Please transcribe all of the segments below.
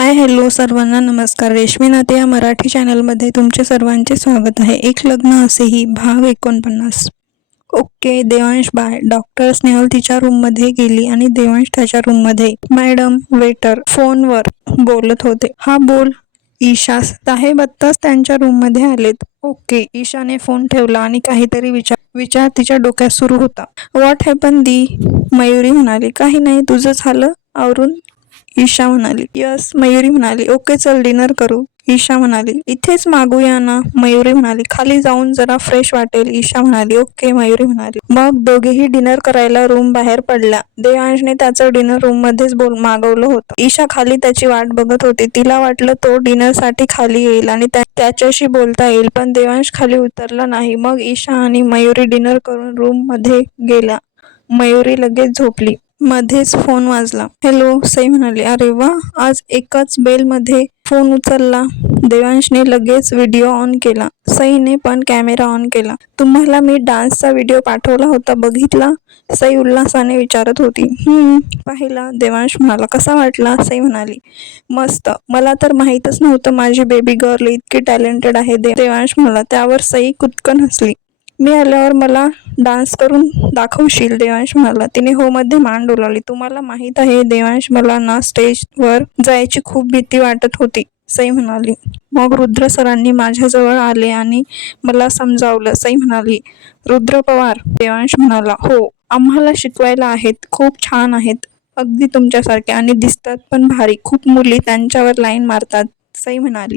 Hi hello सर्वांना नमस्कार. रेशमी नाते या मराठी चॅनलमध्ये तुमचे सर्वांचे स्वागत आहे. एक लग्न असेही भाग 49. Okay. Devansh bye. Doctor Snehal तिच्या रूममध्ये गेली आणि देवांश त्याच्या रूममध्ये. मॅडम वेटर फोनवर बोलत होते. हा बोल. ईशा साहेब आत्ताच त्यांच्या रूममध्ये आलेत. ओके. ईशाने फोन ठेवला आणि काहीतरी विचार तिच्या डोक्यात सुरू होता. व्हॉट हॅपन दी? मयुरी म्हणाली. काही नाही, तुझं झालं आवरून? ईशा म्हणाली. यस. मयुरी म्हणाली. ओके चल डिनर करू. ईशा म्हणाली. इथेच मागूया ना? मयुरी म्हणाली. खाली जाऊन जरा फ्रेश वाटेल. ईशा म्हणाली. ओके. मयुरी म्हणाली. मग दोघेही डिनर करायला रूम बाहेर पडल्या. देवांशने त्याचं डिनर रूम मध्येच मागवलं होतं. ईशा खाली त्याची वाट बघत होती. तिला वाटलं तो डिनरसाठी खाली येईल आणि त्याच्याशी बोलता येईल, पण देवांश खाली उतरला नाही. मग ईशा आणि मयुरी डिनर करून रूम मध्ये गेल्या. मयुरी लगेच झोपली. मध्येच फोन वाजला. हॅलो. सई म्हणाली. अरे वा, आज एकाच बेलमध्ये फोन उचलला. देवांशने लगेच व्हिडिओ ऑन केला. सईने पण कॅमेरा ऑन केला. तुम्हाला मी डान्सचा व्हिडिओ पाठवला होता, बघितला? सई उल्हासाने विचारत होती. पाहिला. देवांश म्हणाला. कसा वाटला? सई म्हणाली. मस्त. मला तर माहीतच नव्हतं माझी बेबी गर्ल इतकी टॅलेंटेड आहे. देवांश म्हणाला. त्यावर सई कुदकन हसली. मी आल्यावर मला डान्स करून दाखवशील? देवांश म्हणाला. तिने हो मध्ये मान डोलावली. तुम्हाला माहीत आहे देवांश, मला ना स्टेजवर जायची खूप भीती वाटत होती. सई म्हणाली. मग रुद्र सरांनी माझ्याजवळ आले आणि मला समजावलं. सई म्हणाली. रुद्र पवार? देवांश म्हणाला. हो. आम्हाला शिकवायला आहेत. खूप छान आहेत. अगदी तुमच्यासारखे आणि दिसतात पण भारी. खूप मुली त्यांच्यावर लाईन मारतात. सई म्हणाली.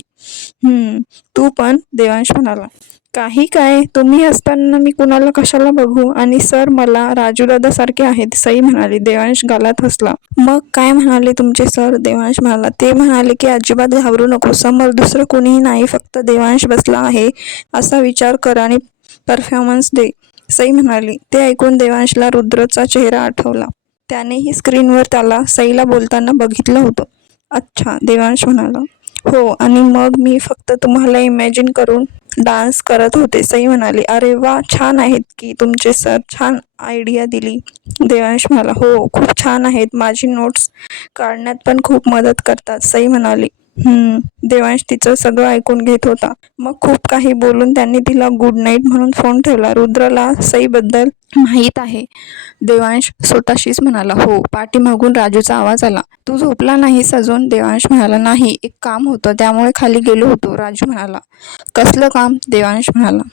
तू पण? देवांश म्हणाला. काही काय, तुम्ही असताना मी कुणाला कशाला बघू? आणि सर मला राजूदादा सारखे आहेत. सई म्हणाली. देवांश गालात हसला. मग काय म्हणाले तुमचे सर? देवांश म्हणाला. ते म्हणाले की अजिबात घाबरू नको, समोर दुसरं कोणीही नाही, फक्त देवांश बसला आहे असा विचार कर आणि परफॉर्मन्स दे. सई म्हणाली. ते ऐकून देवांशला रुद्रचा चेहरा आठवला. त्यानेही स्क्रीनवर त्याला सईला बोलताना बघितलं होतं. अच्छा. देवांश म्हणाला. हो. आणि मग मी फक्त तुम्हाला इमॅजिन करून डान्स करत होते. सई म्हणाली. अरे वा, छान आहेत की तुमचे सर, छान आयडिया दिली. देवांश म्हणाला. हो, खूप छान आहेत. माझी नोट्स काढण्यात पण खूप मदत करतात. सई म्हणाली. देवांश तिचं सगळं ऐकून घेत होता. मग खूप काही बोलून त्यांनी तिला गुड नाईट म्हणून फोन ठेवला. रुद्रला सईबद्दल माहीत आहे? देवांश स्वतःशीच म्हणाला. हो. पाठीमागून राजूचा आवाज आला. तू झोपला नाहीस अजून? देवांश म्हणाला. नाही, एक काम होतं त्यामुळे खाली गेलो होतो. राजू म्हणाला. कसलं काम? देवांश म्हणाला.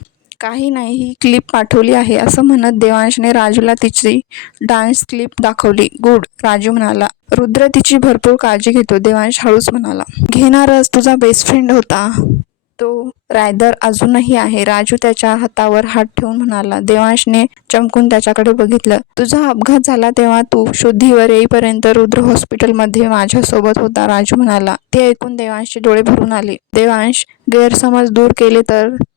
काही नाही, ही क्लिप पाठवली आहे. असं म्हणत देवांशने राजूला तिची डान्स क्लिप दाखवली. गुड. राजू म्हणाला. रुद्र तिची भरपूर काळजी घेतो. देवांश हळूच म्हणाला. घेणारच, तुझा बेस्ट फ्रेंड होता तो. रायदर अजूनही आहे. राजू त्याच्या हातावर हात ठेवून म्हणाला. देवांशने चमकून त्याच्याकडे बघितलं. तुझा अपघात झाला तेव्हा तू शुद्धीवर येईपर्यंत रुद्र हॉस्पिटलमध्ये माझ्यासोबत होता. राजू म्हणाला. ते ऐकून देवांशचे डोळे भरून आले. देवांश, गैरसमज दूर केले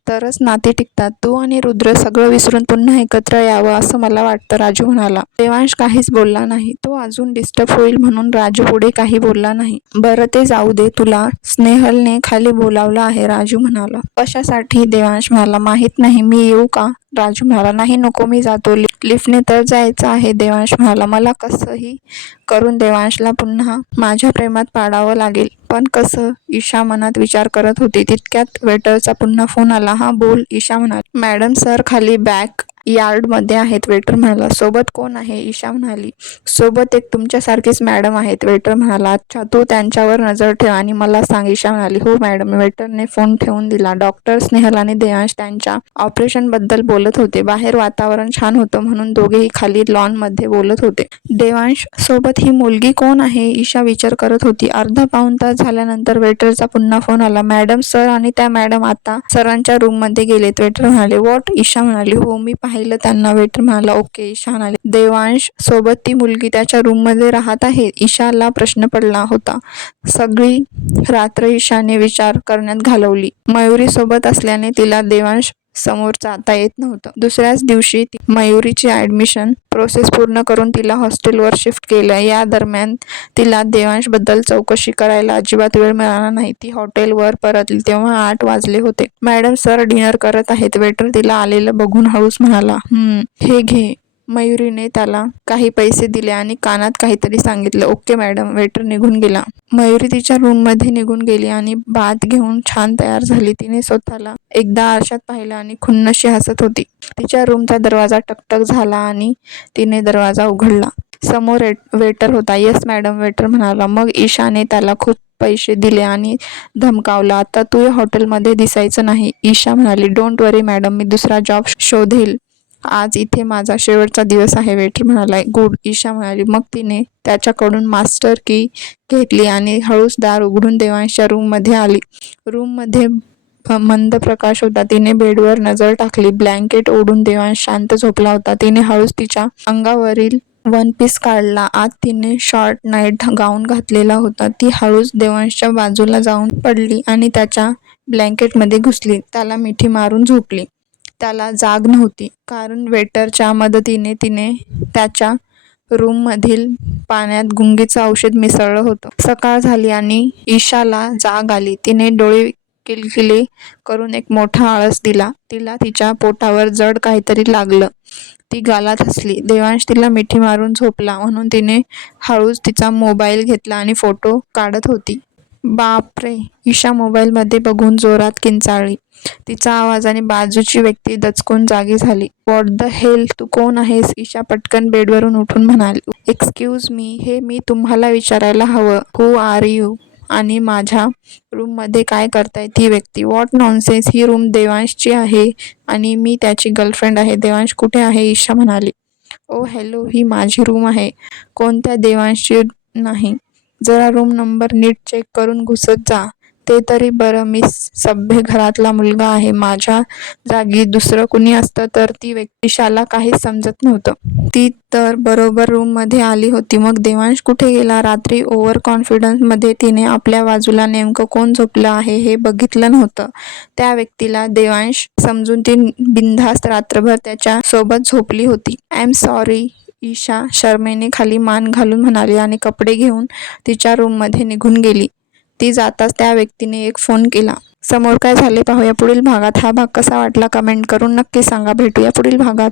तरच नाती टिकतात. तू आणि रुद्र सगळं विसरून पुन्हा एकत्र यावं असं मला वाटतं. राजू म्हणाला. देवांश काहीच बोलला नाही. तो अजून डिस्टर्ब होईल म्हणून राजू पुढे काही बोलला नाही. बरं ते जाऊ दे, तुला स्नेहलने खाली बोलावलं आहे. राजू म्हणाला. कशासाठी? देवांश म्हणाला. माहित नाही. मी येऊ का? राजू म्हणाला. नाही नको, मी जातो. लिफ्टने तर जायचं आहे. देवांश म्हणाला. मला कसंही करून देवांशला पुन्हा माझ्या प्रेमात पाडावं लागेल, पण कसं? ईशा मनात विचार करत होती. तितक्यात वेटरचा पुन्हा फोन आला. हा बोल. ईशा म्हणाली. मॅडम सर खाली बॅक यार्डमध्ये आहेत. वेटर म्हणाला. सोबत कोण आहे? ईशा म्हणाली. सोबत एक तुमच्यासारखीच मॅडम आहेत. वेटर म्हणाला. अच्छा, तू त्यांच्यावर नजर ठेव आणि मला सांग. ईशा म्हणाली. हो मॅडम. वेटरने फोन ठेवून दिला. डॉक्टर स्नेहल आणि देवांश त्यांच्या ऑपरेशन बद्दल बोलत होते. बाहेर वातावरण छान होतं म्हणून दोघेही खाली लॉन मध्ये बोलत होते. देवांश सोबत ही मुलगी कोण आहे? ईशा विचार करत होती. अर्धा पाऊण तास झाल्यानंतर वेटरचा पुन्हा फोन आला. मॅडम सर आणि त्या मॅडम आता सरांच्या रूम मध्ये गेलेत. वेटर म्हणाले. व्हॉट? ईशा म्हणाली. हो, मी पाहिलं त्यांना. वेटर म्हणाला. ओके. ईशा म्हणाली. देवांश सोबत ती मुलगी त्याच्या रूम मध्ये राहत आहे? ईशाला प्रश्न पडला होता. सगळी रात्र ईशाने विचार करण्यात घालवली. मयुरी सोबत असल्याने तिला देवांश समोर जाता येत नव्हतं. दुसऱ्याच दिवशी मयुरीची ऍडमिशन प्रोसेस पूर्ण करून तिला हॉस्टेलवर शिफ्ट केलं. या दरम्यान तिला देवांश बद्दल चौकशी करायला अजिबात वेळ मिळाला नाही. ती हॉटेलवर परतली तेव्हा 8 वाजले होते. मॅडम सर डिनर करत आहेत. वेटर तिला आलेलं बघून हळूच म्हणाला. हे घे. मयुरीने त्याला काही पैसे दिले आणि कानात काहीतरी सांगितलं. Okay madam. वेटर निघून गेला. मयुरी तिच्या रूममध्ये निघून गेली आणि बाथ घेऊन छान तयार झाली. तिने स्वतःला एकदा आरशात पाहिलं आणि खुन्नशी हसत होती. तिच्या रूमचा दरवाजा टकटक झाला आणि तिने दरवाजा उघडला. समोर वेटर होता. येस मॅडम, वेटर म्हणाला. मग ईशाने त्याला खूप पैसे दिले आणि धमकावला. आता तू या हॉटेलमध्ये दिसायचं नाही. ईशा म्हणाली. डोंट वरी मॅडम, मी दुसरा जॉब शोधेल. आज इथे माझा शेवटचा दिवस आहे. वेटर म्हणाला. गुड, ईशा म्हणाली. मग तिने त्याच्याकडून मास्टर की घेतली आणि हळूच दार उघडून देवांशच्या रूममध्ये आली. रूममध्ये मंद प्रकाश होता. तिने बेडवर नजर टाकली. ब्लँकेट ओढून देवांश शांत झोपला होता. तिने हळूच तिच्या अंगावरील वन पीस काढला. आत तिने शॉर्ट नाईट गाऊन घातलेला होता. ती हळूच देवांशच्या बाजूला जाऊन पडली आणि त्याच्या ब्लँकेटमध्ये घुसली. त्याला मिठी मारून झोपली. त्याला जाग नव्हती, कारण वेटरच्या मदतीने तिने त्याच्या रूममधील पाण्यात गुंगीचं औषध मिसळलं होतं. सकाळ झाली आणि ईशाला जाग आली. तिने डोळे किलकिले करून एक मोठा आळस दिला. तिला तिच्या पोटावर जड काहीतरी लागलं. ती गालात हसली. देवांश तिला मिठी मारून झोपला म्हणून तिने हळूच तिचा मोबाईल घेतला आणि फोटो काढत होती. बापरे, ईशा मोबाईलमध्ये बघून जोरात किंचाळली. तिचा आवाजाने बाजूची व्यक्ती दचकून जागी झाली. व्हॉट द हेल, तू कोण आहेस? ईशा पटकन बेडवरून उठून म्हणाली. एक्सक्यूज मी, हे मी तुम्हाला विचारायला हवं. Who are you? आणि माझ्या रूममध्ये काय करताय? ती व्यक्ती. व्हॉट नॉनसेन्स, ही रूम देवांशची आहे आणि मी त्याची गर्लफ्रेंड आहे. देवांश कुठे आहे? ईशा म्हणाली. ओ हॅलो, ही माझी रूम आहे. कोणत्या देवांशची नाही. जरा रूम नंबर नीट चेक करून घुसत जा. ते तरी बरं, मी सभ्य घरातला मुलगा आहे. माझ्या जागी दुसरं कुणी असतं तर ती व्यक्ती. ईशाला काहीच समजत नव्हतं. ती तर बरोबर रूममध्ये आली होती. मग देवांश कुठे गेला? रात्री ओव्हर कॉन्फिडन्समध्ये तिने आपल्या बाजूला नेमकं कोण झोपलं आहे हे बघितलं नव्हतं. त्या व्यक्तीला देवांश समजून ती बिनधास्त रात्रभर त्याच्या सोबत झोपली होती. आय एम सॉरी, ईशा शरमेने खाली मान घालून म्हणाली आणि कपडे घेऊन तिच्या रूममध्ये निघून गेली. ती जाताच त्या व्यक्तीने एक फोन केला. समोर काय झाले पाहूया पुढील भागात. हा भाग कसा वाटला कमेंट करून नक्की सांगा. भेटूया पुढील भागात.